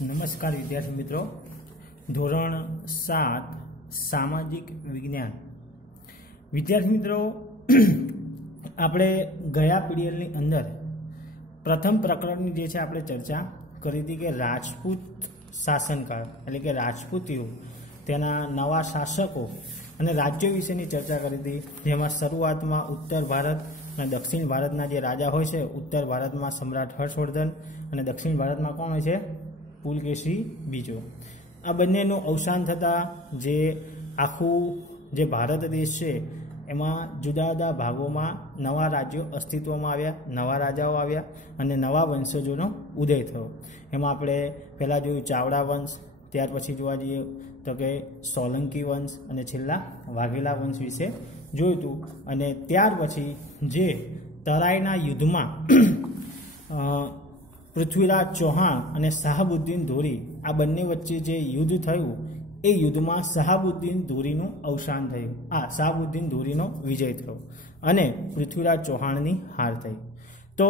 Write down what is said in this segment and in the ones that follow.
નમસ્કાર વિદ્યાર્થી મિત્રો, ધોરણ 7 સામાજિક વિજ્ઞાન. વિદ્યાર્થી મિત્રો, આપણે ગયા પીરિયડની અંદર પ્રથમ પ્રકરણની જે છે આપણે ચર્ચા કરી હતી કે રાજપૂત શાસનકાળ એટલે કે રાજપૂત યુગ, તેના નવા શાસકો અને રાજ્યો વિશેની ચર્ચા કરી હતી. જેમાં શરૂઆતમાં ઉત્તર ભારત અને દક્ષિણ ભારતના જે રાજા હોય છે, ઉત્તર ભારતમાં સમ્રાટ હર્ષવર્ધન અને દક્ષિણ ભારતમાં કોણ હોય છે? પુલકેશી બીજો. આ બંનેનું અવસાન થતાં જે આખું જે ભારત દેશ છે એમાં જુદા જુદા ભાગોમાં નવા રાજ્યો અસ્તિત્વમાં આવ્યા, નવા રાજાઓ આવ્યા અને નવા વંશજોનો ઉદય થયો. એમાં આપણે પહેલાં જોયું ચાવડા વંશ, ત્યાર પછી જોવા જઈએ તો કે સોલંકી વંશ અને છેલ્લા વાઘેલા વંશ વિશે જોયું હતું. અને ત્યાર પછી જે તરાઈના યુદ્ધમાં પૃથ્વીરાજ ચૌહાણ અને શાહબુદ્દીન ધોરી આ બંને વચ્ચે જે યુદ્ધ થયું, એ યુદ્ધમાં શાહબુદ્દીન ધોરીનું અવસાન થયું. શાહબુદ્દીન ધોરીનો વિજય થયો અને પૃથ્વીરાજ ચૌહાણની હાર થઈ. તો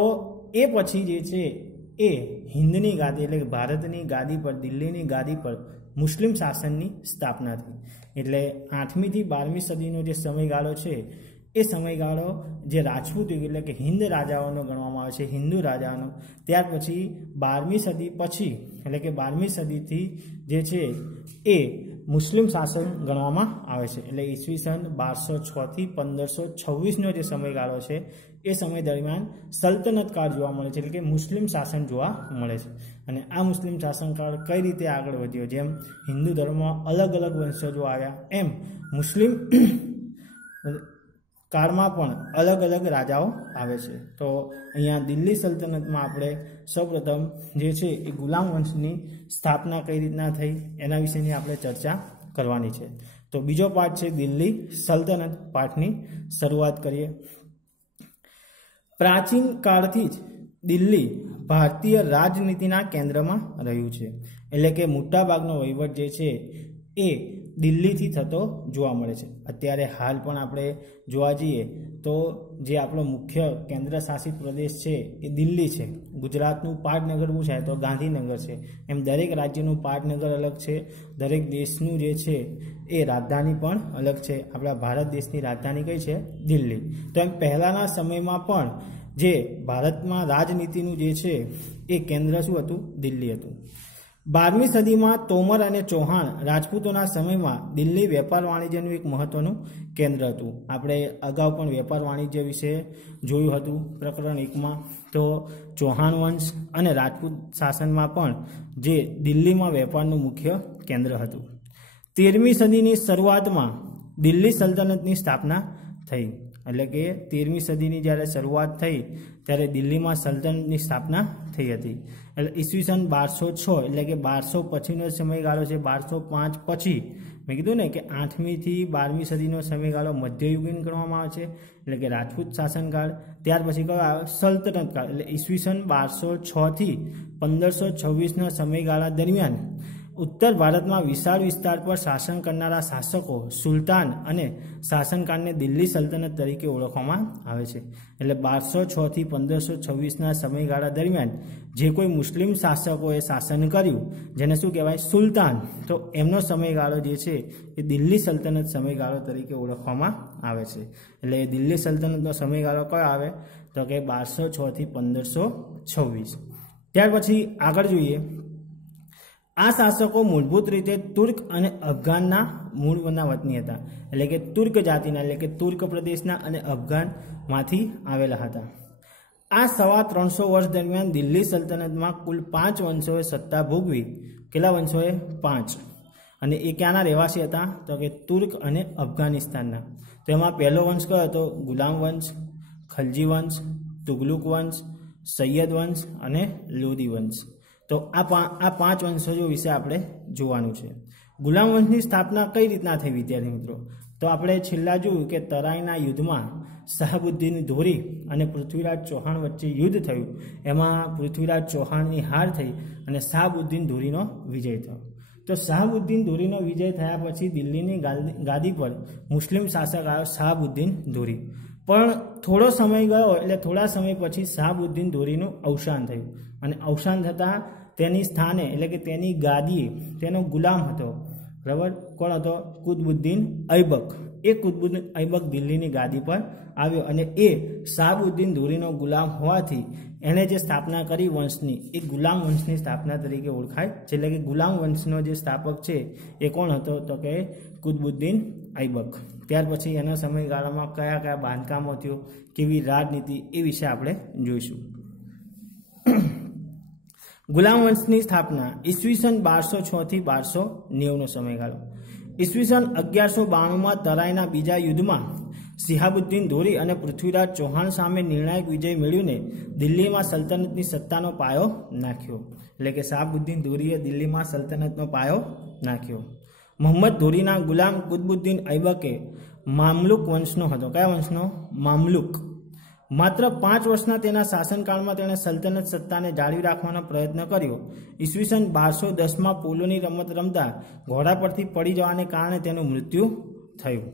એ પછી જે છે એ હિન્દની ગાદી એટલે કે ભારતની ગાદી પર, દિલ્હીની ગાદી પર મુસ્લિમ શાસનની સ્થાપના થઈ. એટલે 8મી થી 12મી સદીનો જે સમયગાળો છે એ સમયગાળો જે રાજપૂત યુગ એટલે કે હિન્દ રાજાઓનો ગણવામાં આવે છે, હિન્દુ રાજાઓનો. ત્યાર પછી 12મી સદી પછી એટલે કે 12મી સદીથી જે છે એ મુસ્લિમ શાસન ગણવામાં આવે છે. એટલે ઈસવીસન 1206 થી 1526નો જે સમયગાળો છે એ સમય દરમિયાન સલ્તનત કાળ જોવા મળે છે, એટલે કે મુસ્લિમ શાસન જોવા મળે છે. અને આ મુસ્લિમ શાસનકાળ કઈ રીતે આગળ વધ્યો? જેમ હિન્દુ ધર્મમાં અલગ અલગ વંશજો આવ્યા, એમ મુસ્લિમ કાળમાં પણ અલગ અલગ રાજાઓ આવે છે. તો અહીંયા દિલ્હી સલ્તનતમાં આપણે સૌપ્રથમ જે છે એ ગુલામ વંશની સ્થાપના કઈ રીતના થઈ એના વિશેની આપણે ચર્ચા કરવાની છે. તો બીજો પાઠ છે દિલ્હી સલ્તનત. પાઠની શરૂઆત કરીએ. પ્રાચીન કાળથી જ દિલ્હી ભારતીય રાજનીતિના કેન્દ્રમાં રહ્યું છે. એટલે કે મોટાભાગનો વહીવટ જે છે એ દિલ્હીથી થતો જોવા મળે છે. અત્યારે હાલ પણ આપણે જોવા જઈએ તો જે આપણો મુખ્ય કેન્દ્ર શાસિત પ્રદેશ છે એ દિલ્હી છે. ગુજરાતનું પાટનગર પૂછાય તો ગાંધીનગર છે. એમ દરેક રાજ્યનું પાટનગર અલગ છે, દરેક દેશનું જે છે એ રાજધાની પણ અલગ છે. આપણા ભારત દેશની રાજધાની કઈ છે? દિલ્હી. તો એમ પહેલાંના સમયમાં પણ જે ભારતમાં રાજનીતિનું જે છે એ કેન્દ્ર શું હતું? દિલ્હી હતું. 12મી સદીમાં તોમર અને ચૌહાણ રાજપૂતોના સમયમાં દિલ્હી વેપાર વાણિજ્યનું એક મહત્વનું કેન્દ્ર હતું. આપણે અગાઉ પણ વેપાર વાણિજ્ય વિશે જોયું હતું પ્રકરણ 1માં. તો ચૌહાણ વંશ અને રાજપૂત શાસનમાં પણ જે દિલ્હીમાં વેપારનું મુખ્ય કેન્દ્ર હતું. 13મી સદીની શરૂઆતમાં દિલ્હી સલ્તનતની સ્થાપના થઈ. એટલે કે 13મી સદીની જ્યારે શરૂઆત થઈ ત્યારે દિલ્હીમાં સલ્તનતની સ્થાપના થઈ હતી. એટલે ઈસવીસન 1206 એટલે કે 1200 પછીનો સમયગાળો છે. 1205 પછી મેં કીધું ને કે 8મી થી 12મી સદીનો સમયગાળો મધ્યયુગીન ગણવામાં આવે છે, એટલે કે રાજપૂત શાસનકાળ. ત્યાર પછી કયો આવે? સલ્તનત કાળ. એટલે ઈસવીસન 1206 થી 1526ના સમયગાળા દરમિયાન ઉત્તર ભારતમાં વિશાળ વિસ્તાર પર શાસન કરનારા શાસકો સુલતાન અને શાસનકાળને દિલ્હી સલ્તનત તરીકે ઓળખવામાં આવે છે. એટલે 1206 થી 1526ના સમયગાળા દરમિયાન જે કોઈ મુસ્લિમ શાસકોએ શાસન કર્યું, જેને શું કહેવાય? સુલતાન. તો એમનો સમયગાળો જે છે એ દિલ્હી સલ્તનત સમયગાળો તરીકે ઓળખવામાં આવે છે. એટલે દિલ્હી સલ્તનતનો સમયગાળો કયો આવે? તો કે 1206 થી 1526. ત્યાર પછી આગળ જોઈએ. આ શાસકો મૂળભૂત રીતે તુર્ક અને અફઘાનના મૂળના વતની હતા. એટલે કે તુર્ક જાતિના, એટલે કે તુર્ક પ્રદેશના અને અફઘાનમાંથી આવેલા હતા. આ 350 વર્ષ દરમિયાન દિલ્હી સલ્તનતમાં કુલ 5 વંશોએ સત્તા ભોગવી. કેટલા વંશોએ? 5. અને એ ક્યાંના રહેવાસી હતા? તો કે તુર્ક અને અફઘાનિસ્તાનના. તો એમાં પહેલો વંશ કયો હતો? ગુલામ વંશ, ખલજી વંશ, તુગલુક વંશ, સૈયદ વંશ અને લોદી વંશ. તો આ 5 વંશજો વિશે આપણે જોવાનું છે. ગુલામ વંશની સ્થાપના કઈ રીતના થઈ વિદ્યાર્થી મિત્રો? તો આપણે છેલ્લા જોયું કે તરાઈના યુદ્ધમાં શાહબુદ્દીન ધોરી અને પૃથ્વીરાજ ચૌહાણ વચ્ચે યુદ્ધ થયું. એમાં પૃથ્વીરાજ ચૌહાણની હાર થઈ અને શાહબુદ્દીન ધોરીનો વિજય થયો. તો શાહબુદ્દીન ધોરીનો વિજય થયા પછી દિલ્હીની ગાદી પર મુસ્લિમ શાસક આવ્યો શાહબુદ્દીન ધોરી. પણ થોડો સમય ગયો એટલે થોડા સમય પછી શાહબુદ્દીન ધોરીનું અવસાન થયું અને અવસાન થતાં તેની સ્થાને એટલે કે તેની ગાદીએ તેનો ગુલામ હતો, બરાબર. કોણ હતો? કુતબુદ્દીન ઐબક. એ કુતબુદ્દીન ઐબક દિલ્હીની ગાદી પર આવ્યો અને એ શાહબુદ્દીન ધુરીનો ગુલામ હોવાથી એણે જે સ્થાપના કરી વંશની, એ ગુલામ વંશની સ્થાપના તરીકે ઓળખાય છે. એટલે કે ગુલામ વંશનો જે સ્થાપક છે એ કોણ હતો? તો કે કુતબુદ્દીન ઐબક. ત્યાર પછી એના સમયગાળામાં કયા કયા બાંધકામો થયું, કેવી રાજનીતિ, એ વિશે આપણે જોઈશું. ગુલામ વંશની સ્થાપના ઈસવીસન 1206 થી 1290નો સમયગાળો. ઈસવીસન 1192માં તરાઈના બીજા યુદ્ધમાં શિહાબુદ્દીન ધોરી અને પૃથ્વીરાજ ચૌહાણ સામે નિર્ણાયક વિજય મેળવીને દિલ્હીમાં સલ્તનતની સત્તાનો પાયો નાખ્યો. એટલે કે શાહબુદ્દીન ધોરીએ દિલ્હીમાં સલ્તનતનો પાયો નાખ્યો. મોહમ્મદ ધોરીના ગુલામ કુતબુદ્દીન ઐબકે મામલુક વંશનો હતો. કયા વંશનો? મામલુક. માત્ર 5 વર્ષના તેના શાસનકાળમાં તેણે સલ્તનત સત્તાને જાળવી રાખવાનો પ્રયત્ન કર્યો. ઈસવીસન 1210માં પોલોની રમત રમતા ઘોડા પરથી પડી જવાને કારણે તેનું મૃત્યુ થયું.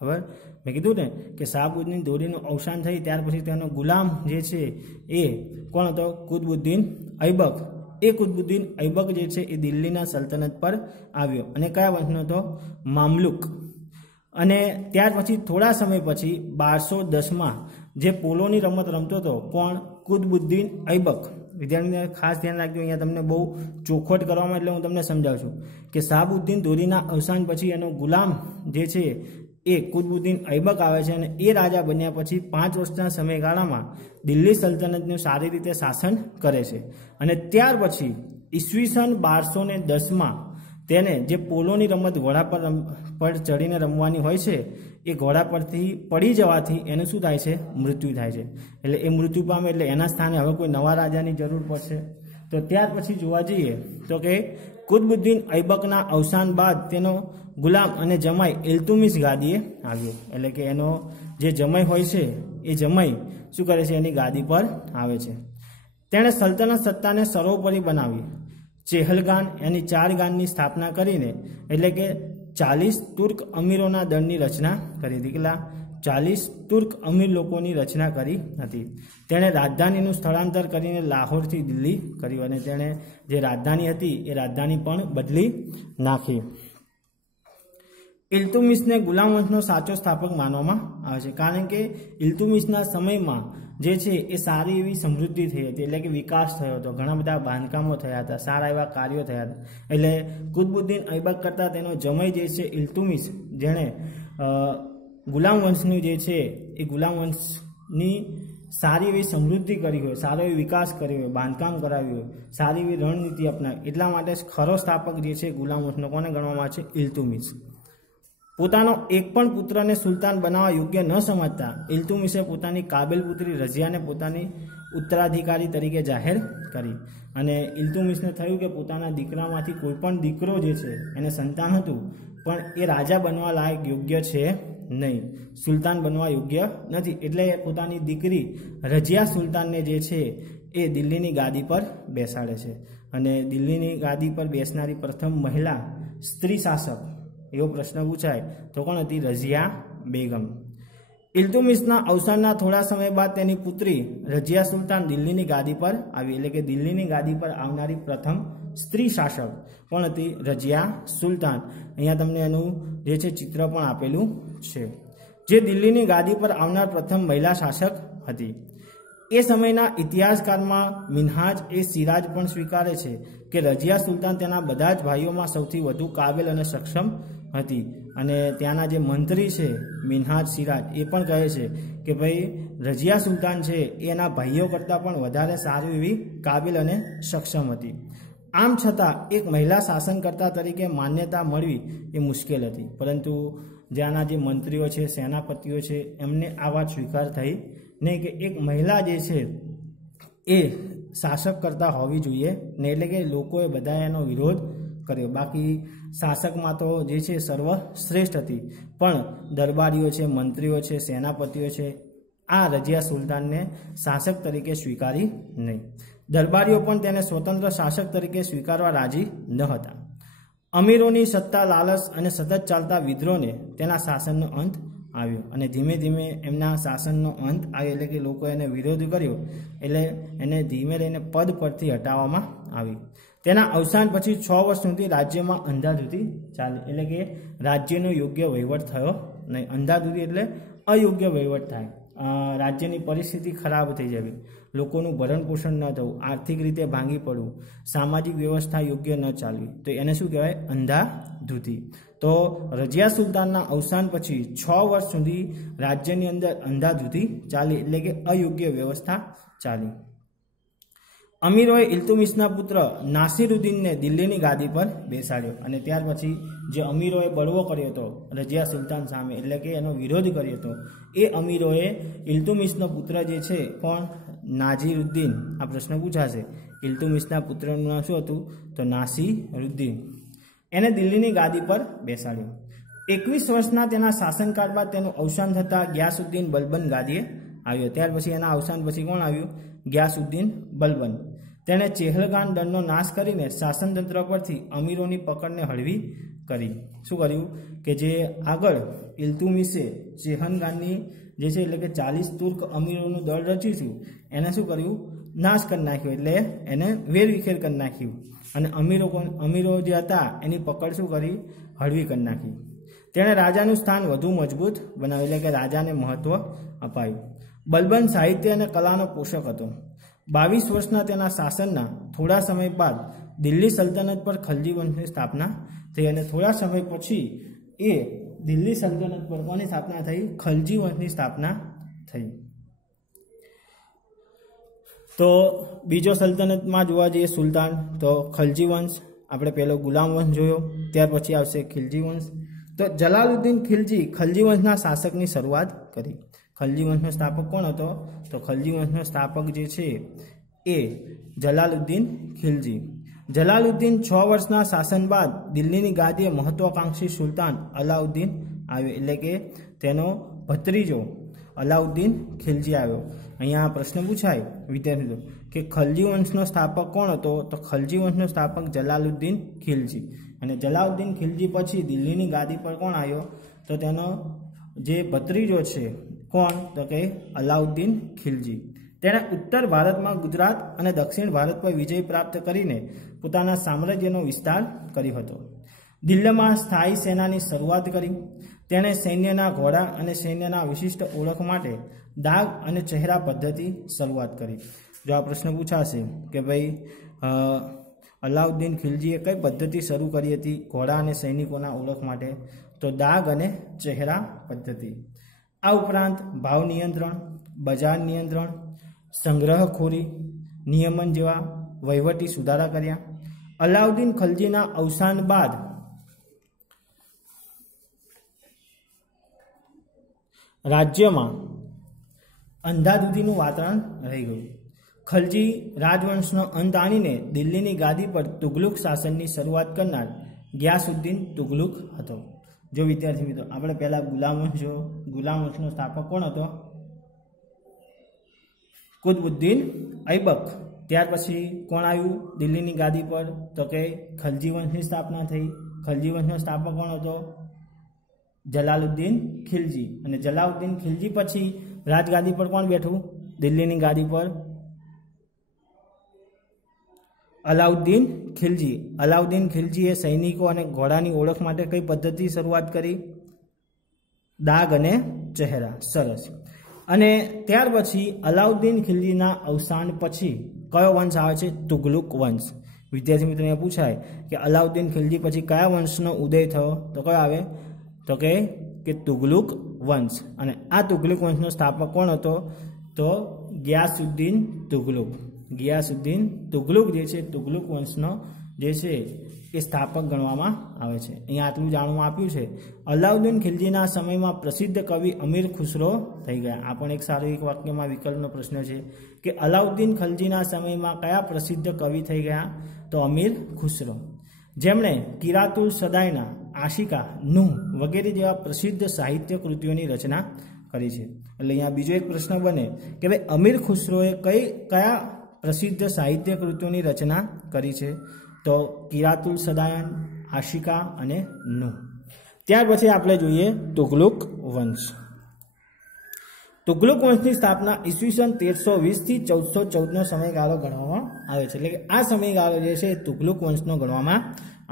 હવે મેં કીધું ને કે શાહબુદ્દીન ધોરીનું અવસાન થઈ ત્યાર પછી તેનો ગુલામ જે છે એ કોણ હતો? કુતબુદ્દીન ઐબક. એ કુતબુદ્દીન ઐબક જે છે એ દિલ્હીના સલ્તનત પર આવ્યો અને કયા વંશનો હતો? મામલુક. અને ત્યાર પછી થોડા સમય પછી 1210માં જે પોલોની રમત રમતો હતો, કોણ? કુતબુદ્દીન ઐબક. વિદ્યાર્થીઓને ખાસ ધ્યાન રાખજો, અહીંયા તમને બહુ ચોખવટ કરવામાં, એટલે હું તમને સમજાવું છું કે શાહબુદ્દીન ધોરીના અવસાન પછી એનો ગુલામ જે છે એ કુતબુદ્દીન ઐબક આવે છે અને એ રાજા બન્યા પછી 5 વર્ષના સમયગાળામાં દિલ્હી સલ્તનતનું સારી રીતે શાસન કરે છે. અને ત્યાર પછી ઈસવીસન 1210માં તેને જે પોલોની રમત ઘોડા પર ચડીને રમવાની હોય છે, એ ઘોડા પરથી પડી જવાથી એનું શું થાય છે? મૃત્યુ થાય છે. એટલે એ મૃત્યુ પામે એટલે એના સ્થાને હવે કોઈ નવા રાજાની જરૂર પડશે. તો ત્યાર પછી જોવા જઈએ તો કે કુતબુદ્દીન ઐબકના અવસાન બાદ તેનો ગુલામ અને જમાઈ ઇલ્તુમિશ ગાદીએ આવ્યો. એટલે કે એનો જે જમાઈ હોય છે એ જમાઈ શું કરે છે? એની ગાદી પર આવે છે. તેણે સલ્તનત સત્તાને સર્વોપરી બનાવી. ચેહલગાન એની 4 ગાનની સ્થાપના કરીને, એટલે કે 40 તુર્ક અમીરોના દળની રચના કરી હતી. કેટલા? 40 તુર્ક અમીર લોકોની રચના કરી હતી. તેણે રાજધાનીનું સ્થળાંતર કરીને લાહોરથી દિલ્હી કર્યું અને તેણે જે રાજધાની હતી એ રાજધાની પણ બદલી નાખી. ઇલ્તુમિશને ગુલામ વંશનો સાચો સ્થાપક માનવામાં આવે છે, કારણ કે ઇલ્તુમિશના સમયમાં જે છે એ સારી એવી સમૃદ્ધિ થઈ હતી. એટલે કે વિકાસ થયો હતો, ઘણા બધા બાંધકામો થયા હતા, સારા એવા કાર્યો થયા હતા. એટલે કુતબુદ્દીન ઐબક કરતાં તેનો જમાઈ જે છે ઇલ્તુમિશ, જેણે ગુલામ વંશનું જે છે એ ગુલામ વંશની સારી એવી સમૃદ્ધિ કરી હોય, સારો એવો વિકાસ કર્યો હોય, બાંધકામ કરાવ્યું હોય, સારી એવી રણનીતિ અપનાવી, એટલા માટે ખરો સ્થાપક જે છે ગુલામ વંશનો કોને ગણવામાં આવે છે? ઇલ્તુમિશ. પોતાનો એક પણ પુત્રને સુલતાન બનાવવા યોગ્ય ન સમજતા ઇલ્તુમિશે પોતાની કાબિલ પુત્રી રઝિયાને પોતાની ઉત્તરાધિકારી તરીકે જાહેર કરી. અને ઇલ્તુમિશને થયું કે પોતાના દીકરામાંથી કોઈ પણ દીકરો જે છે એને સંતાન હતું, પણ એ રાજા બનવા લાયક યોગ્ય છે નહીં, સુલતાન બનવા યોગ્ય નથી. એટલે પોતાની દીકરી રઝિયા સુલતાનને જે છે એ દિલ્હીની ગાદી પર બેસાડે છે. અને દિલ્હીની ગાદી પર બેસનારી પ્રથમ મહિલા સ્ત્રી શાસક એવો પ્રશ્ન પૂછાય તો કોણ હતી? રઝિયા બેગમ. ઇલ્તુમિશના અવસાનના થોડા સમય બાદ તેની પુત્રી રઝિયા સુલતાન દિલ્હીની ગાદી પર આવી. એટલે કે દિલ્હીની ગાદી પર આવનારી પ્રથમ સ્ત્રી શાસક કોણ હતી? રઝિયા સુલતાન. અહીંયા તમને એનું જે છે ચિત્ર પણ આપેલું છે, જે દિલ્હીની ગાદી પર આવનાર પ્રથમ મહિલા શાસક હતી. એ સમયના ઇતિહાસકારમાં મિન્હાજ એ સિરાજ પણ સ્વીકારે છે કે રઝિયા સુલતાન તેના બધા જ ભાઈઓમાં સૌથી વધુ કાબિલ અને સક્ષમ હતી. અને ત્યાંના જે મંત્રી છે મિન્હાજ સિરાજ એ પણ કહે છે કે ભાઈ રઝિયા સુલતાન છે એના ભાઈઓ કરતાં પણ વધારે સારી એવી કાબિલ અને સક્ષમ હતી. આમ છતાં એક મહિલા શાસનકર્તા તરીકે માન્યતા મળવી એ મુશ્કેલ હતી, પરંતુ જ્યાંના જે મંત્રીઓ છે, સેનાપતિઓ છે, એમને આ વાત સ્વીકાર થઈ નહીં કે એક મહિલા જે છે એ શાસક કરતા હોવી જોઈએ ને. એટલે કે લોકોએ બધા એનો વિરોધ કર્યો. બાકી શાસકમાં તો જે છે સર્વશ્રેષ્ઠ હતી, પણ દરબારીઓ છે, મંત્રીઓ છે, સેનાપતિઓ છે, આ રઝિયા સુલતાનને શાસક તરીકે સ્વીકારી નહીં. દરબારીઓ પણ તેને સ્વતંત્ર શાસક તરીકે સ્વીકારવા રાજી ન હતા. અમીરોની સત્તા, લાલચ અને સતત ચાલતા વિદ્રોહને તેના શાસનનો અંત આવ્યો અને ધીમે ધીમે એમના શાસનનો અંત આવ્યો, એટલે કે લોકો એને વિરોધ કર્યો, એટલે એને ધીમે રહીને પદ પરથી હટાવવામાં આવી. તેના અવસાન પછી 6 વર્ષ સુધી રાજ્યમાં અંધાધૂંધી ચાલી, એટલે કે રાજ્યનો યોગ્ય વહીવટ થયો નહીં. અંધાધૂંધી એટલે અયોગ્ય વહીવટ થાય, રાજ્યની પરિસ્થિતિ ખરાબ થઈ જવી, લોકોનું ભરણ પોષણ ન થવું, આર્થિક રીતે ભાંગી પડવું, સામાજિક વ્યવસ્થા યોગ્ય ન ચાલવી, તો એને શું કહેવાય? અંધાધૂંધી. તો રજિયા સુલતાનના અવસાન પછી 6 વર્ષ સુધી રાજ્યની અંદર અંધાધૂંધી ચાલી, એટલે કે અયોગ્ય વ્યવસ્થા ચાલી. અમીરોએ ઇલ્તુમિશના પુત્ર નાસિરુદ્દીનને દિલ્હીની ગાદી પર બેસાડ્યો અને ત્યાર પછી જે અમીરોએ બળવો કર્યો હતો રજિયા સુલતાન સામે, એટલે કે એનો વિરોધ કર્યો હતો, એ અમીરોએ ઇલ્તુમિશનો પુત્ર જે છે કોણ? નાસિરુદ્દીન. આ પ્રશ્ન પૂછાશે. ઇલ્તુમિશના પુત્રનું નામ શું હતું? તો નાસિરુદ્દીન. એને દિલ્હીની ગાદી પર બેસાડ્યો. 21 વર્ષના તેના શાસનકાળ બાદ તેનું અવસાન થતાં ગિયાસુદ્દીન બલબન ગાદીએ આવ્યો. ત્યાર પછી એના અવસાન પછી કોણ આવ્યું? ગિયાસુદ્દીન બલબન. તેણે ચેહલગાન દળનો નાશ કરીને શાસનતંત્ર પરથી અમીરોની પકડને હળવી કરી. શું કર્યું? કે જે આગળ ઇલ્તુમિશે ચેહલગાનની જે છે, એટલે કે 40 તુર્ક અમીરોનું દળ રચ્યું હતું, એને શું કર્યું? નાશ કરી નાખ્યો, એટલે એને વેરવિખેર કરી નાખ્યું અને અમીરો જે હતા એની પકડ શું કરી? હળવી કરી નાખી. તેણે રાજાનું સ્થાન વધુ મજબૂત બનાવ્યું, એટલે કે રાજાને મહત્વ અપાયું. બલબન સાહિત્ય અને કલાનો પોષક હતો. 22 વર્ષના તેના શાસનના થોડા સમય બાદ દિલ્હી સલ્તનત પર ખલજી વંશની સ્થાપના થઈ અને થોડા સમય પછી એ દિલ્હી સલ્તનત પર કોની સ્થાપના થઈ? ખલજી વંશની સ્થાપના થઈ. તો બીજો સલ્તનતમાં જોવા જઈએ સુલતાન, તો ખલજી વંશ. આપણે પહેલો ગુલામ વંશ જોયો, ત્યાર પછી આવશે ખિલજી વંશ. તો જલાલુદ્દીન ખિલજી ખલજી વંશના શાસકની શરૂઆત કરી. ખલજી વંશનો સ્થાપક કોણ હતો? તો ખલજી વંશનો સ્થાપક જે છે એ જલાલુદ્દીન ખિલજી. જલાલુદ્દીન 6 વર્ષના શાસન બાદ દિલ્હીની ગાદીએ મહત્વાકાંક્ષી સુલતાન અલાઉદ્દીન આવ્યો, એટલે કે તેનો ભત્રીજો અલાઉદ્દીન ખિલજી આવ્યો. અહીંયા પ્રશ્ન પૂછાય વિદ્યાર્થીઓ કે ખલજી વંશનો સ્થાપક કોણ હતો? તો ખલજી વંશનો સ્થાપક જલાલુદ્દીન ખિલજી. અને જલાલુદ્દીન ખિલજી પછી દિલ્હીની ગાદી પર કોણ આવ્યો? તો તેનો જે ભત્રીજો છે કોણ? તો કે અલાઉદ્દીન ખિલજી. તેણે ઉત્તર ભારતમાં ગુજરાત અને દક્ષિણ ભારત પર વિજય પ્રાપ્ત કરીને પોતાના સામ્રાજ્યનો વિસ્તાર કર્યો હતો. દિલ્હીમાં સ્થાયી સેનાની શરૂઆત કરી. તેણે સૈન્યના ઘોડા અને સૈન્યના વિશિષ્ટ ઓળખ માટે દાગ અને ચહેરા પદ્ધતિ શરૂઆત કરી. જો આ પ્રશ્ન પૂછાશે કે ભાઈ અલાઉદ્દીન ખિલજીએ કઈ પદ્ધતિ શરૂ કરી હતી ઘોડા અને સૈનિકોના ઓળખ માટે? તો દાગ અને ચહેરા પદ્ધતિ. આ ઉપરાંત ભાવ નિયંત્રણ, બજાર નિયંત્રણ, સંગ્રહખોરી નિયમન જેવા વહીવટી સુધારા કર્યા. અલાઉદ્દીન ખલજીના અવસાન બાદ રાજ્યમાં અંધાધૂંધીનું વાતાવરણ રહી ગયું. ખલજી રાજવંશનો અંત આણીને દિલ્હીની ગાદી પર તુગલુક શાસનની શરૂઆત કરનાર ગિયાસુદ્દીન તુગલુક હતો. જો વિદ્યાર્થી મિત્રો આપણે પહેલા ગુલામ વંશ જો, ગુલામ વંશનો સ્થાપક કોણ હતો? કુતબુદ્દીન ઐબક. ત્યાર પછી કોણ આવ્યું દિલ્હીની ગાદી પર? તો કે ખલજી વંશની સ્થાપના થઈ. ખલજી વંશનો સ્થાપક કોણ હતો? જલાલુદ્દીન ખિલજી. અને જલાલુદ્દીન ખિલજી પછી રાજગાદી પર કોણ બેઠું દિલ્હીની ગાદી પર? અલાઉદ્દીન ખિલજી. અલાઉદ્દીન ખિલજીએ સૈનિકો અને ઘોડાની ઓળખ માટે કઈ પદ્ધતિ શરૂઆત કરી? દાગ અને ચહેરા. સરસ. અને ત્યાર પછી અલાઉદ્દીન ખિલજીના અવસાન પછી કયો વંશ આવે છે? તુગલુક વંશ. વિદ્યાર્થી મિત્રોને પૂછાય કે અલાઉદ્દીન ખિલજી પછી કયા વંશનો ઉદય થયો? તો કયો આવે? તો કે તુગલુક વંશ. અને આ તુગલુક વંશનો સ્થાપક કોણ હતો? તો ગિયાસુદ્દીન તુગલુક. ગિયાસુદ્દીન તુગલુક જે છે તુગલુક વંશનો જે છે એ સ્થાપક ગણવામાં આવે છે. અહીંયા આટલું જાણવામાં આપ્યું છે. અલાઉદ્દીન ખિલજીના સમયમાં પ્રસિદ્ધ કવિ અમીર ખુસરો થઈ ગયા. આ પણ એક સારો એક વાક્યમાં વિકલ્પનો પ્રશ્ન છે કે અલાઉદ્દીન ખિલજીના સમયમાં કયા પ્રસિદ્ધ કવિ થઈ ગયા? તો અમીર ખુસરો, જેમણે કિરાતુલ સદાયના, આશિકા, નૂહ વગેરે જેવા પ્રસિદ્ધ સાહિત્ય કૃતિઓની રચના કરી છે. એટલે અહીંયા બીજો એક પ્રશ્ન બને કે ભાઈ અમીર ખુસરોએ કયા પ્રસિદ્ધ સાહિત્ય કૃતિઓની રચના કરી છે? તો કિરાતુલ સદાયન, આશિકા અને નૂહ. ત્યાર પછી આપણે જોઈએ તુગલુક વંશ. તુગલુક વંશની સ્થાપના ઈસવીસન 1320 થી 1414નો સમયગાળો ગણવામાં આવે છે. એટલે કે આ સમયગાળો જે છે એ તુગલુક વંશનો ગણવામાં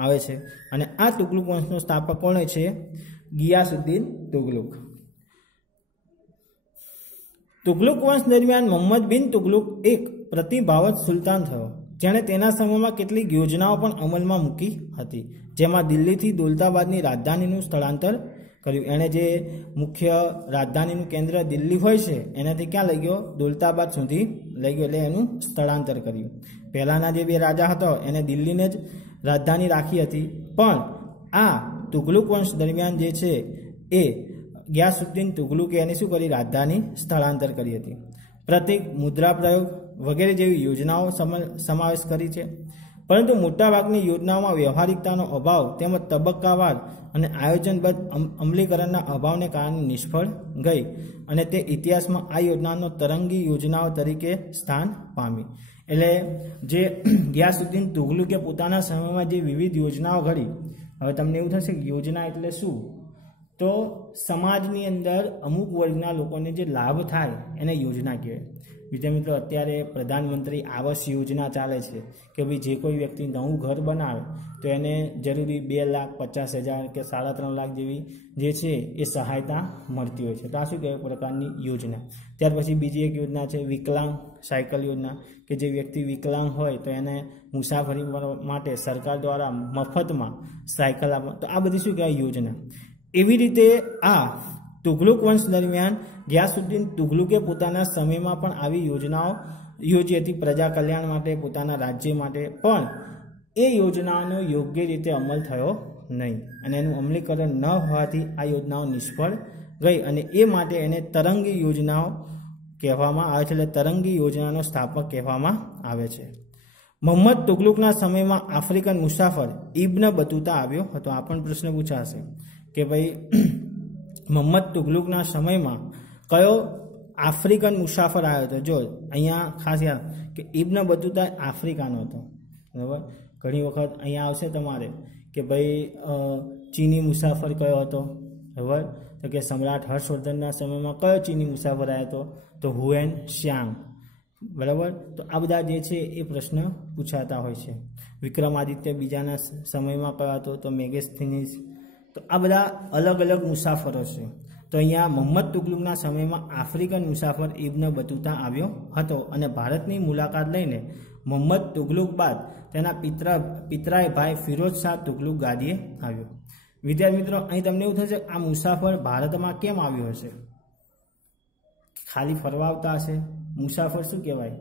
આવે છે. અને આ તુગલુક વંશનો સ્થાપક કોણ છે? ગિયાસુદ્દીન તુગલુક. તુગલુક વંશ દરમિયાન મોહમ્મદ બિન તુગલુક એક પ્રતિભાવત સુલતાન થયો, જેણે તેના સમયમાં કેટલીક યોજનાઓ પણ અમલમાં મૂકી હતી, જેમાં દિલ્હીથી દૌલતાબાદની રાજધાનીનું સ્થળાંતર કર્યું. એણે જે મુખ્ય રાજધાનીનું કેન્દ્ર દિલ્હી હોય છે એનાથી ક્યાં લઈ ગયો? દૌલતાબાદ સુધી લઈ ગયો, એટલે એનું સ્થળાંતર કર્યું. પહેલાના જે બે રાજા હતો એને દિલ્હીને જ રાજધાની રાખી હતી, પણ આ તુગલુક વંશ દરમિયાન જે છે એ ગિયાસુદ્દીન તુગલુકે એની શું કરી? રાજધાની સ્થળાંતર કરી હતી. પ્રતીક, મુદ્રા પ્રયોગ વગેરે જેવી યોજનાઓ સમાવેશ કરી છે. પરંતુ મોટાભાગની યોજનાઓમાં વ્યવહારિકતાનો અભાવ તેમજ તબક્કાવાર અને આયોજનબદ્ધ અમલીકરણના અભાવને કારણે નિષ્ફળ ગઈ અને તે ઇતિહાસમાં આ યોજનાનો તરંગી યોજનાઓ તરીકે સ્થાન પામી. એટલે જે ગિયાસુદ્દીન તુગલુકે પોતાના સમયમાં જે વિવિધ યોજનાઓ ઘડી, હવે તમને એવું થશે કે યોજના એટલે શું? તો સમાજની અંદર અમુક વર્ગના લોકોને જે લાભ થાય એને યોજના કહેવાય. બીજા મિત્રો, અત્યારે પ્રધાનમંત્રી આવાસ યોજના ચાલે છે કે ભાઈ જે કોઈ વ્યક્તિ નવું ઘર બનાવે તો એને જરૂરી 2,50,000 કે 3.5 લાખ જેવી જે છે એ સહાયતા મળતી હોય છે. તો આ શું કહેવાય? પ્રકારની યોજના. ત્યાર પછી બીજી એક યોજના છે વિકલાંગ સાયકલ યોજના, કે જે વ્યક્તિ વિકલાંગ હોય તો એને મુસાફરી માટે સરકાર દ્વારા મફતમાં સાયકલ આપવા. તો આ બધી શું કહેવાય? યોજના. એવી રીતે આ તુગલુક વંશ દરમિયાન ગિયાસુદ્દીન તુગલુકે પોતાના સમયમાં પણ આવી યોજનાઓ યોજી હતી પ્રજા કલ્યાણ માટે, પોતાના રાજ્ય માટે, પણ એ યોજનાનો યોગ્ય રીતે અમલ થયો નહીં અને એનું અમલીકરણ ન હોવાથી આ યોજનાઓ નિષ્ફળ ગઈ અને એ માટે એને તરંગી યોજનાઓ કહેવામાં આવે છે. એટલે તરંગી યોજનાનો સ્થાપક કહેવામાં આવે છે. મોહમ્મદ તુગલુકના સમયમાં આફ્રિકન મુસાફર ઇબ્ન બતુતા આવ્યો હતો. આ પણ પ્રશ્ન પૂછાશે કે ભાઈ મોહમ્મદ તુગલુકના સમયમાં કયો આફ્રિકન મુસાફર આવ્યો હતો? જો અહીંયા ખાસ યાદ કે ઇબ્ન બતુતા આફ્રિકાનો હતો, બરાબર. ઘણી વખત અહીંયા આવશે તમારે કે ભાઈ ચીની મુસાફર કયો હતો, બરાબર. તો કે સમ્રાટ હર્ષવર્ધનના સમયમાં કયો ચીની મુસાફર આવ્યો હતો? તો હુએન શ્યાંગ, બરાબર. તો આ બધા જે છે એ પ્રશ્ન પૂછાતા હોય છે. વિક્રમાદિત્ય બીજાના સમયમાં કયો હતો? તો મેગેસ્થીનીસ. તો આ બધા અલગ અલગ મુસાફરો છે. તો અહીંયા મોહમ્મદ તુગલુકના સમયમાં આફ્રિકન મુસાફર ઇબ્ન બતુતા આવ્યો હતો અને ભારતની મુલાકાત લઈને મોહમ્મદ તુગલુક બાદ તેના પિતરાએ ભાઈ ફિરોઝ શાહ તુગલુક ગાદીએ આવ્યો. વિદ્યાર્થી મિત્રો, અહીં તમને એવું થશે આ મુસાફર ભારતમાં કેમ આવ્યો હશે? ખાલી ફરવા આવતા હશે? મુસાફર શું કહેવાય?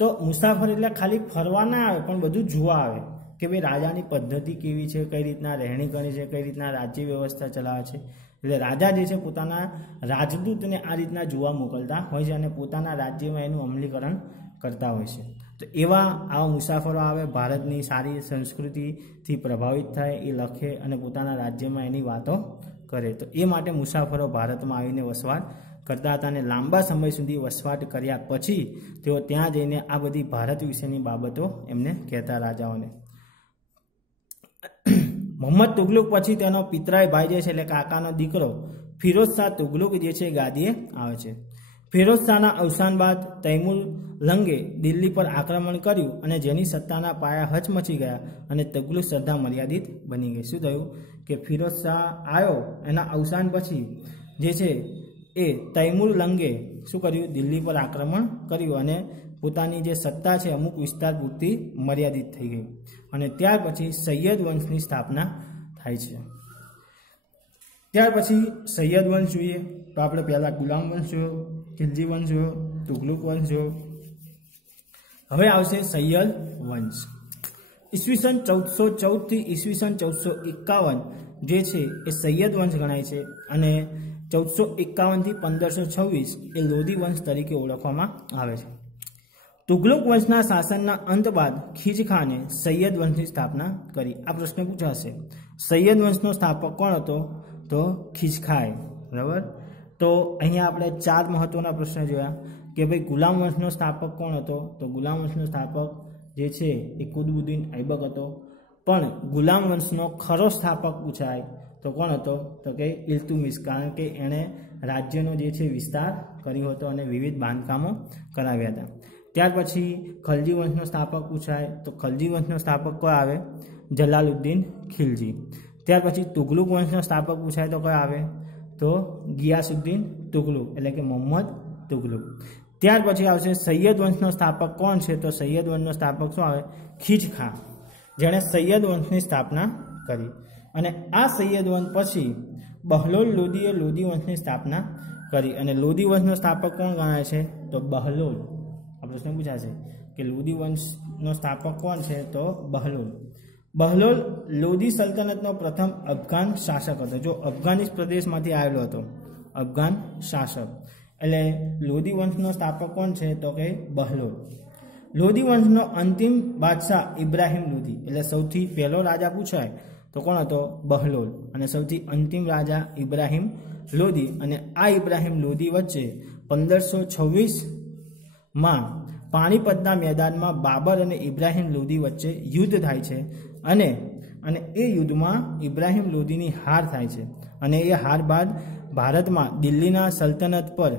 તો મુસાફર એટલે ખાલી ફરવા ના આવે પણ બધું જોવા આવે કે ભાઈ રાજાની પદ્ધતિ કેવી છે, કઈ રીતના રહેણી કરણી છે, કઈ રીતના રાજ્ય વ્યવસ્થા ચલાવે છે. એટલે રાજા જે છે પોતાના રાજદૂતને આ રીતના જોવા મોકલતા હોય છે અને પોતાના રાજ્યમાં એનું અમલીકરણ કરતા હોય છે. તો એવા આવા મુસાફરો આવે, ભારતની સારી સંસ્કૃતિથી પ્રભાવિત થાય, એ લખે અને પોતાના રાજ્યમાં એની વાતો કરે. તો એ માટે મુસાફરો ભારતમાં આવીને વસવાટ કરતા હતા અને લાંબા સમય સુધી વસવાટ કર્યા પછી તેઓ ત્યાં જઈને આ બધી ભારત વિશેની બાબતો એમને કહેતા રાજાઓને. મોહમ્મદ તુગલુક પછી તેનો પિતરાઈ ભાઈ જે છે એટલે કાકાનો દીકરો ફિરોઝ શાહ તુગલુક જે છે ગાદીએ આવે છે. ફિરોઝ શાહના અવસાન બાદ તૈમુર લંગે દિલ્હી પર આક્રમણ કર્યું અને જેની સત્તાના પાયા હચમચી ગયા અને તુગલુક શ્રદ્ધા મર્યાદિત બની ગઈ. શું થયું કે ફિરોઝ શાહ આવ્યો, એના અવસાન પછી જે છે એ તૈમુર લંગે શું કર્યું? દિલ્હી પર આક્રમણ કર્યું અને પોતાની જે સત્તા છે અમુક વિસ્તાર પૂરતી મર્યાદિત થઈ ગઈ અને ત્યાર પછી સૈયદ વંશની સ્થાપના થાય છે. ત્યાર પછી સૈયદ વંશ જોઈએ તો આપણે પહેલાં ગુલામ વંશ જોયો, ખિલજી વંશ જોયો, તુગલુક વંશ જોયો. હવે આવશે સૈયદ વંશ. ઈસવીસન 1414 થી ઈસવીસન 1451 જે છે એ સૈયદ વંશ ગણાય છે અને 1451 થી 1526 એ લોધી વંશ તરીકે ઓળખવામાં આવે છે. તુગલુક વંશના શાસનના અંત બાદ ખિજખાને સૈયદ વંશની સ્થાપના કરી. આ પ્રશ્ન પૂછાશે, સૈયદ વંશનો સ્થાપક કોણ હતો? તો ખિજખાએ, બરાબર. તો અહીંયા આપણે 4 મહત્વના પ્રશ્ન જોયા કે ભાઈ ગુલામ વંશનો સ્થાપક કોણ હતો? તો ગુલામ વંશનો સ્થાપક જે છે એ કુતબુદ્દીન ઐબક હતો. પણ ગુલામ વંશનો ખરો સ્થાપક પૂછાય તો કોણ હતો? તો કે ઇલ્તુમિશ, કારણ કે એણે રાજ્યનો જે છે વિસ્તાર કર્યો હતો અને વિવિધ બાંધકામો કરાવ્યા હતા. ત્યાર પછી ખલજી વંશનો સ્થાપક પૂછાય તો ખલજી વંશનો સ્થાપક કયો આવે? જલાલુદ્દીન ખિલજી. ત્યાર પછી તુગલુક વંશનો સ્થાપક પૂછાય તો કયો આવે? તો ગિયાસુદ્દીન તુગલુક, એટલે કે મોહમ્મદ તુગલુક. ત્યાર પછી આવશે સૈયદ વંશનો સ્થાપક કોણ છે? તો સૈયદ વંશનો સ્થાપક શું આવે? ખીજ ખાં, જેણે સૈયદ વંશની સ્થાપના કરી. અને આ સૈયદ વંશ પછી બહલોલ લોદીએ લોદી વંશની સ્થાપના કરી. અને લોદી વંશનો સ્થાપક કોણ ગણાય છે? તો બહલોલ. આ પ્રશ્ન પૂછાશે કે લોદી વંશનો સ્થાપક કોણ છે? તો બહલોલ. બહલોલ લોદી સલ્તનતનો પ્રથમ અફઘાન શાસક હતો. જો અફઘાનિસ્ત પ્રદેશમાંથી આવેલો હતો, અફઘાન શાસક. એટલે લોદી વંશનો સ્થાપક કોણ છે? તો કે બહલોલ. લોદી વંશનો અંતિમ બાદશાહ ઇબ્રાહિમ લોદી, એટલે સૌથી પહેલો રાજા પૂછાય તો કોણ હતો? બહલોલ. અને સૌથી અંતિમ રાજા ઇબ્રાહિમ લોદી. અને આ ઇબ્રાહિમ લોદી વચ્ચે 1526માં પાણીપતના મેદાનમાં બાબર અને ઇબ્રાહિમ લોદી વચ્ચે યુદ્ધ થાય છે. અને એ યુદ્ધમાં ઇબ્રાહિમ લોદીની હાર થાય છે. અને એ હાર બાદ ભારતમાં દિલ્હીના સલ્તનત પર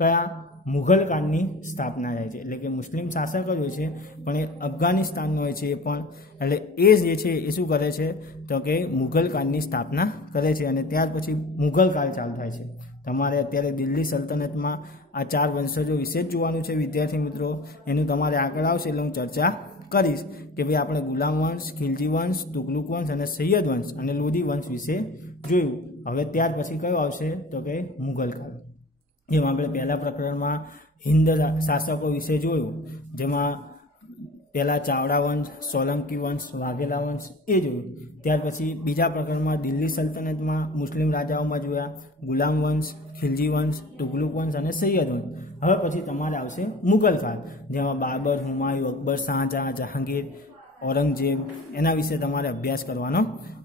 કયા? મુઘલ કાળની સ્થાપના થાય છે. એટલે કે મુસ્લિમ શાસક જ હોય છે, પણ એ અફઘાનિસ્તાનનો હોય છે. એ પણ એટલે એ જે છે એ શું કરે છે? તો કે મુઘલ કાળની સ્થાપના કરે છે. અને ત્યાર પછી મુઘલ કાળ ચાલુ થાય છે. તમારે અત્યારે દિલ્હી સલ્તનતમાં આ 4 વંશજો વિશે જ જોવાનું છે વિદ્યાર્થી મિત્રો. એનું તમારે આગળ આવશે એટલે હું ચર્ચા કરીશ કે ભાઈ આપણે ગુલામ વંશ, ખિલજી વંશ, તુગલુક વંશ અને સૈયદ વંશ અને લોદી વંશ વિશે જોયું. હવે ત્યાર પછી કયો આવશે? તો કે મુઘલ કાળ. જેમાં આપણે પહેલા પ્રકરણમાં હિન્દ શાસકો વિશે જોયું, જેમાં પહેલા ચાવડા વંશ, સોલંકી વંશ, વાઘેલા વંશ એ જોયું. ત્યાર પછી બીજા પ્રકરણમાં દિલ્હી સલ્તનતમાં મુસ્લિમ રાજાઓમાં જોયા ગુલામ વંશ, ખિલજી વંશ, તુગલુક વંશ અને સૈયદ વંશ. હવે પછી તમારે આવશે મુઘલ કાળ, જેમાં બાબર, હુમાયુ, અકબર, શાહજહાં, જહાંગીર, ઔરંગઝેબ, એના વિશે તમારે અભ્યાસ કરવાનો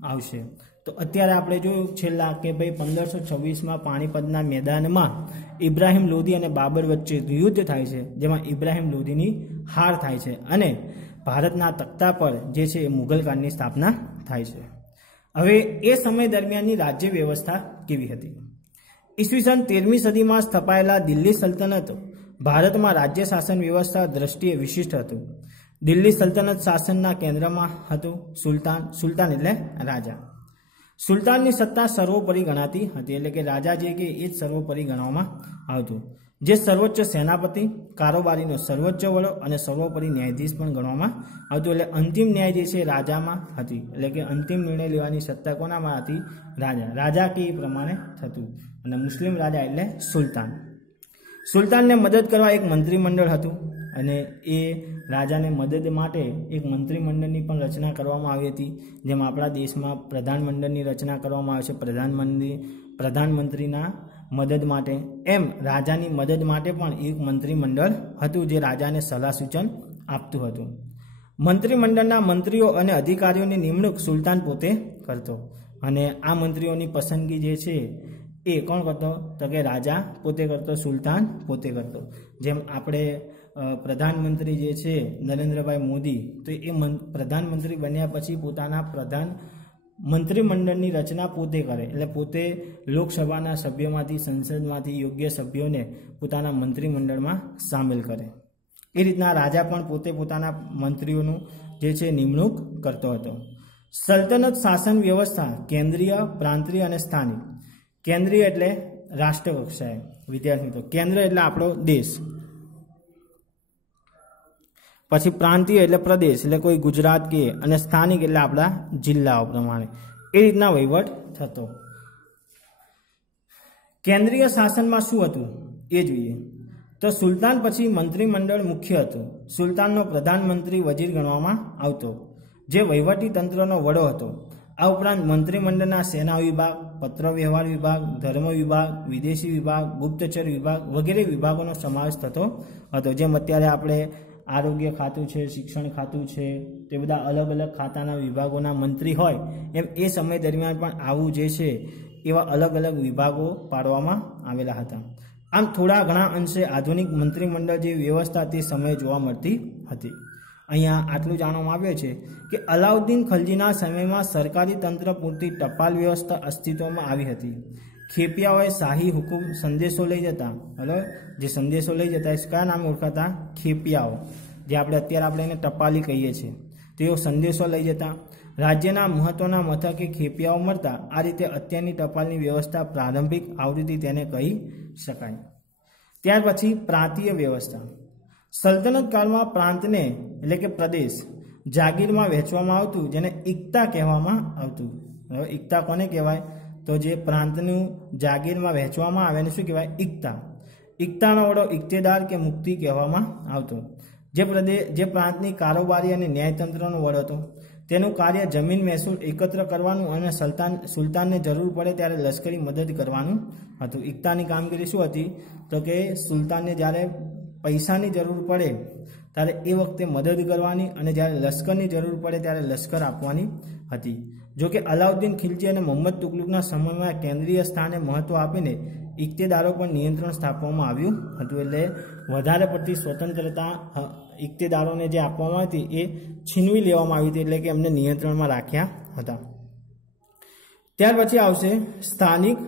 આવશે. તો અત્યારે આપણે જોયું છેલ્લા કે ભાઈ 1526માં પાણીપતના મેદાનમાં ઇબ્રાહિમ લોદી અને બાબર વચ્ચે યુદ્ધ થાય છે, જેમાં ઇબ્રાહિમ લોદીની હાર થાય છે અને ભારતના તખ્તા પર જે છે એ મુઘલ કાળની સ્થાપના થાય છે. હવે એ સમય દરમિયાનની રાજ્ય વ્યવસ્થા કેવી હતી? ઈસવીસન 13મી સદીમાં સ્થપાયેલા દિલ્હી સલ્તનત ભારતમાં રાજ્ય શાસન વ્યવસ્થા દ્રષ્ટિએ વિશિષ્ટ હતું. દિલ્હી સલ્તનત શાસનના કેન્દ્રમાં હતું સુલતાન. સુલતાન એટલે રાજા. સુલતાનની સત્તા સર્વોપરી ગણાતી હતી, એટલે કે રાજા જે કે એ જ સર્વોપરી ગણવામાં આવતું, જે સર્વોચ્ચ સેનાપતિ, કારોબારીનો સર્વોચ્ચ વડો અને સર્વોપરી ન્યાયાધીશ પણ ગણવામાં આવતું. એટલે અંતિમ ન્યાય જે છે રાજામાં હતી, એટલે કે અંતિમ નિર્ણય લેવાની સત્તા કોનામાં હતી? રાજા. રાજા કે એ પ્રમાણે થતું. અને મુસ્લિમ રાજા એટલે સુલતાન. સુલતાનને મદદ કરવા એક મંત્રીમંડળ હતું અને એ રાજાને મદદ માટે એક મંત્રીમંડળની પણ રચના કરવામાં આવી હતી, જેમાં આપણા દેશમાં પ્રધાનમંડળની રચના કરવામાં આવે છે. પ્રધાનમંત્રીના મદદ માટે, એમ રાજાની મદદ માટે પણ એક મંત્રીમંડળ હતું જે રાજાને સલાહ સૂચન આપતું હતું. મંત્રીમંડળના મંત્રીઓ અને અધિકારીઓની નિમણૂક સુલતાન પોતે કરતો અને આ મંત્રીઓની પસંદગી જે છે એ કોણ કરતો? તો કે રાજા પોતે કરતો, સુલતાન પોતે કરતો. જેમ આપણે પ્રધાનમંત્રી જે છે નરેન્દ્રભાઈ મોદી, તો એ પ્રધાનમંત્રી બન્યા પછી પોતાના મંત્રીમંડળની રચના પોતે કરે, એટલે પોતે લોકસભાના સભ્યોમાંથી, સંસદમાંથી યોગ્ય સભ્યોને પોતાના મંત્રીમંડળમાં સામેલ કરે. એ રીતના રાજા પણ પોતે પોતાના મંત્રીઓનું જે છે નિમણૂક કરતો હતો. સલ્તનત શાસન વ્યવસ્થા કેન્દ્રીય, પ્રાંતીય અને સ્થાનિક. કેન્દ્રીય એટલે રાષ્ટ્ર કક્ષાએ વિદ્યાર્થી મિત્રો, કેન્દ્ર એટલે આપણો દેશ, પછી પ્રાંતીય એટલે પ્રદેશ, એટલે કોઈ ગુજરાત કે, અને સ્થાનિક એટલે આપણા જિલ્લાઓ પ્રમાણે. એ રીતના વહીવટ થતો. કેન્દ્રીય શાસનમાં શું હતું એ જોઈએ તો સુલતાન પછી મંત્રીમંડળ મુખ્ય હતું. સુલતાનનો પ્રધાનમંત્રી વજીર ગણવામાં આવતો, જે વહીવટી તંત્રનો વડો હતો. આ ઉપરાંત મંત્રીમંડળના સેના વિભાગ, પત્ર વ્યવહાર વિભાગ, ધર્મ વિભાગ, વિદેશી વિભાગ, ગુપ્તચર વિભાગ વગેરે વિભાગોનો સમાવેશ થતો હતો. જેમ અત્યારે આપણે આરોગ્ય ખાતું છે, શિક્ષણ ખાતું છે, તે બધા અલગ અલગ ખાતાના વિભાગોના મંત્રી હોય, એમ એ સમય દરમિયાન પણ આવું જે છે એવા અલગ અલગ વિભાગો પાડવામાં આવેલા હતા. આમ થોડા ઘણા અંશે આધુનિક મંત્રીમંડળ જેવી વ્યવસ્થા તે સમયે જોવા મળતી હતી. અહીંયા આટલું જાણવામાં આવ્યું છે કે અલાઉદ્દીન ખલજીના સમયમાં સરકારી તંત્ર પૂરતી ટપાલ વ્યવસ્થા અસ્તિત્વમાં આવી હતી. ખેપિયાઓએ શાહી હુકુમ સંદેશો લઈ જતા, બરાબર, જે સંદેશો લઈ જતા એ કયા નામે ઓળખાતા? ખેપિયાઓ, જે અત્યારે એને ટપાલી કહીએ છીએ. તેઓ સંદેશો લઈ જતા. રાજ્યના મહત્વના મથકે ખેપિયાઓ મળતા. આ રીતે અત્યારની ટપાલની વ્યવસ્થા પ્રારંભિક આવૃત્તિ તેને કહી શકાય. ત્યાર પછી પ્રાંતીય વ્યવસ્થા. સલ્તનત કાળમાં પ્રાંતને એટલે કે પ્રદેશ જાગીરમાં વહેંચવામાં આવતું, જેને ઇક્તા કહેવામાં આવતું. ઇક્તા કોને કહેવાય? તો જે પ્રાંતનું જાગીરમાં વહેંચવામાં આવે એને શું કહેવાય? ઇક્તા. ઇક્તાનો વડો ઇક્તેદાર કે મુક્તિ કહેવામાં આવતો. જે પ્રાંતની કારોબારી અને ન્યાયતંત્રનો વડો હતો. તેનું કાર્ય જમીન મહેસૂલ એકત્ર કરવાનું અને સુલતાનને જરૂર પડે ત્યારે લશ્કરી મદદ કરવાનું હતું. ઇક્તાની કામગીરી શું હતી? તો કે સુલતાનને જ્યારે પૈસાની જરૂર પડે ત્યારે એ વખતે મદદ કરવાની અને જ્યારે લશ્કરની જરૂર પડે ત્યારે લશ્કર આપવાની હતી. જો કે અલાઉદ્દીન ખિલજી અને મોહમ્મદ તુગલુકના સમયમાં કેન્દ્રીય સ્થાને મહત્વ આપીને ઇક્તેદારો પર નિયંત્રણ સ્થાપવામાં આવ્યું હતું. એટલે વધારે પડતી સ્વતંત્રતા ઇક્તેદારોને જે આપવામાં હતી એ છીનવી લેવામાં આવી હતી, એટલે કે એમને નિયંત્રણમાં રાખ્યા હતા. ત્યાર પછી આવશે સ્થાનિક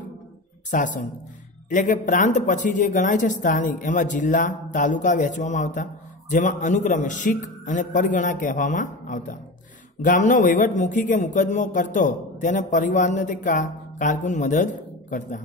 શાસન. એટલે કે પ્રાંત પછી જે ગણાય છે સ્થાનિક, એમાં જિલ્લા, તાલુકા વહેંચવામાં આવતા, જેમાં અનુક્રમે શીખ અને પરગણા કહેવામાં આવતા. ગામનો વહીવટ મુખી કે મુકદ્દમો કરતો તેને પરિવારને તે કારકુન મદદ કરતા.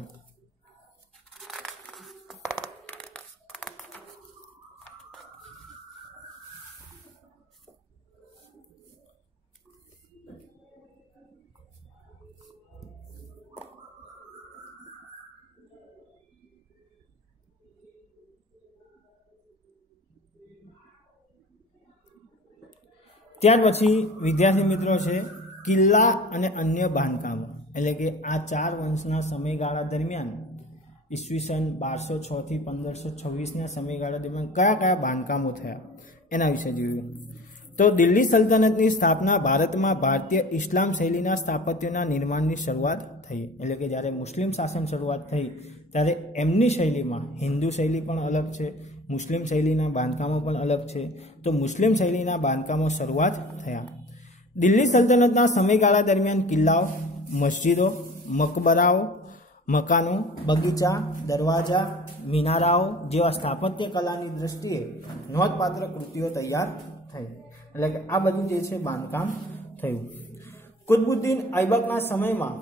ત્યાર પછી વિદ્યાર્થી મિત્રો છે કિલ્લા અને અન્ય બાંધકામો. એટલે કે આ 4 વંશના સમયગાળા દરમિયાન ઈસવીસન 1206 થી 1526ના સમયગાળા દરમિયાન કયા કયા બાંધકામો થયા એના વિશે જોયું. તો દિલ્હી સલ્તનતની સ્થાપના ભારતમાં ભારતીય ઇસ્લામ શૈલીના સ્થાપત્યના નિર્માણની શરૂઆત થઈ. એટલે કે જ્યારે મુસ્લિમ શાસન શરૂઆત થઈ ત્યારે એમની શૈલીમાં હિન્દુ શૈલી પણ અલગ છે, મુસ્લિમ શૈલીના બાંધકામો પણ અલગ છે. તો મુસ્લિમ શૈલીના બાંધકામો શરૂઆત થયા. દિલ્હી સલ્તનતના સમયગાળા દરમિયાન કિલ્લાઓ, મસ્જિદો, મકબરાઓ, મકાનો, બગીચા, દરવાજા, મિનારાઓ જેવા સ્થાપત્ય કલાની દ્રષ્ટિએ નોંધપાત્ર કૃતિઓ તૈયાર થઈ. એટલે કે આ બધું જે છે બાંધકામ થયું. કુતબુદ્દીન ઐબકના સમયમાં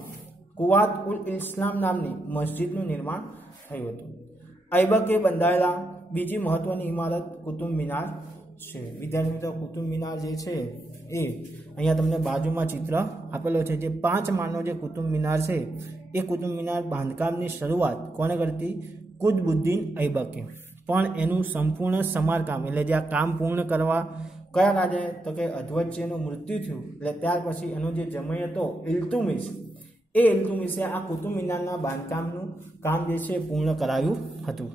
કુવાત ઉલ ઇસ્લામ નામની મસ્જિદનું નિર્માણ થયું હતું. ઐબકે બંધાયેલા બીજી મહત્વની ઇમારત કુતુબ મિનાર છે. વિદ્યાર્થી મિત્રો, કુતુબ મિનાર જે છે એ અહીંયા તમને બાજુમાં ચિત્ર આપેલો છે. જે 5 માળનો જે કુતુબ મિનાર છે એ કુતુબ મિનાર બાંધકામની શરૂઆત કોને કરતી? કુતબુદ્દીન ઐબકે. પણ એનું સંપૂર્ણ સમારકામ, એટલે જે આ કામ પૂર્ણ કરવા કયા રાજાએ? તો કે અધવચ્ચેનું મૃત્યુ થયું એટલે ત્યાર પછી એનો જે જમાઈ હતો ઇલ્તુમિશ, એ ઇલ્તુમિશે આ કુતુબ મિનારના બાંધકામનું કામ જે છે પૂર્ણ કરાયું હતું.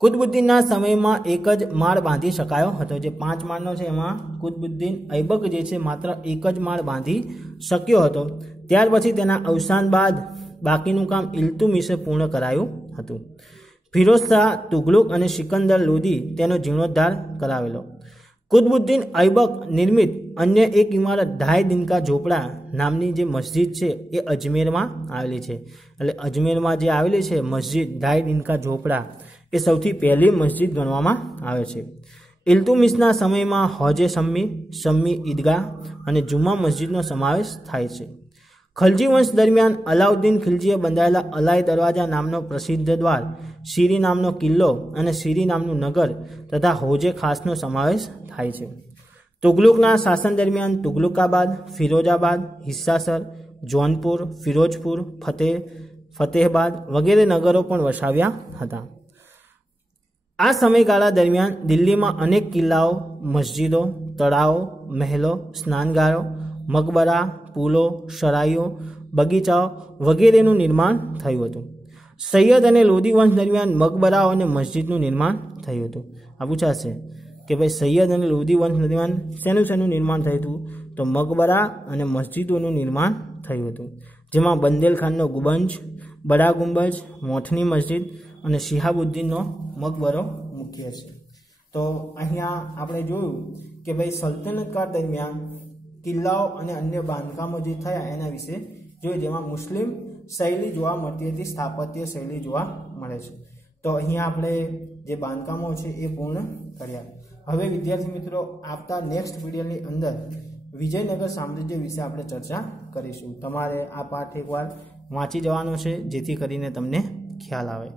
કુતબુદ્દીનના સમયમાં એક જ માળ બાંધી શકાયો હતો. જે 5 માળનો છે એમાં કુતબુદ્દીન ઐબક જે છે માત્ર એક જ માળ બાંધી શક્યો હતો. ત્યાર પછી તેના અવસાન બાદ બાકીનું કામ ઇલ્તુમિશે પૂર્ણ કરાયું હતું. ફિરોઝ શાહ તુગલુક અને સિકંદર લોદી તેનો જીર્ણોદ્ધાર કરાવેલો. કુતબુદ્દીન ઐબક નિર્મિત અન્ય એક ઇમારત ઢાઈ દિનકા ઝોપડા નામની જે મસ્જિદ છે એ અજમેરમાં આવેલી છે. એટલે અજમેરમાં જે આવેલી છે મસ્જિદ ઢાઈ દિનકા ઝોપડા એ સૌથી પહેલી મસ્જિદ ગણવામાં આવે છે. ઇલ્તુમિશના સમયમાં હોજે શમ્મી ઈદગાહ અને જુમ્મા મસ્જિદનો સમાવેશ થાય છે. ખલજી વંશ દરમિયાન અલાઉદ્દીન ખિલજીએ બંધાયેલા અલાઈ દરવાજા નામનો પ્રસિદ્ધ દ્વાર, શીરી નામનો કિલ્લો અને શીરી નામનું નગર તથા હોજે ખાસનો સમાવેશ થાય છે. તુગલુકના શાસન દરમિયાન તુગલુકાબાદ, ફિરોજાબાદ, હિસ્સાસર, જોનપુર, ફિરોજપુર, ફતેહબાદ વગેરે નગરો પણ વસાવ્યા હતા. આ સમયગાળા દરમિયાન દિલ્હીમાં અનેક કિલ્લાઓ, મસ્જિદો, તળાવો, મહેલો, સ્નાનગારો, મકબરા, પુલો, સરાઈઓ, બગીચાઓ વગેરેનું નિર્માણ થયું હતું. સૈયદ અને લોદી વંશ દરમિયાન મકબરાઓ અને મસ્જિદનું નિર્માણ થયું હતું. આ પૂછાશે કે ભાઈ સૈયદ અને લોદી વંશ દરમિયાન શેનું નિર્માણ થયું હતું? તો મકબરા અને મસ્જિદોનું નિર્માણ થયું હતું, જેમાં બંદેલખાનનો ગુંબજ, બડા ગુંબજ, મોઠની મસ્જિદ અને શિહાબુદ્દીનનો મકબરો મુખ્ય છે. તો અહીંયા આપણે જોયું કે ભાઈ સલ્તનત કાળ દરમિયાન કિલ્લાઓ અને અન્ય બાંધકામો જે થયા એના વિશે જોયું, જેમાં મુસ્લિમ શૈલી જોવા મળતી હતી, સ્થાપત્ય શૈલી જોવા મળે છે. તો અહીંયા આપણે જે બાંધકામો છે એ પૂર્ણ કર્યા. હવે વિદ્યાર્થી મિત્રો આપતા નેક્સ્ટ વિડીયોની અંદર વિજયનગર સામ્રાજ્ય વિશે આપણે ચર્ચા કરીશું. તમારે આ પાઠ એકવાર વાંચી જવાનો છે જેથી કરીને તમને ખ્યાલ આવે.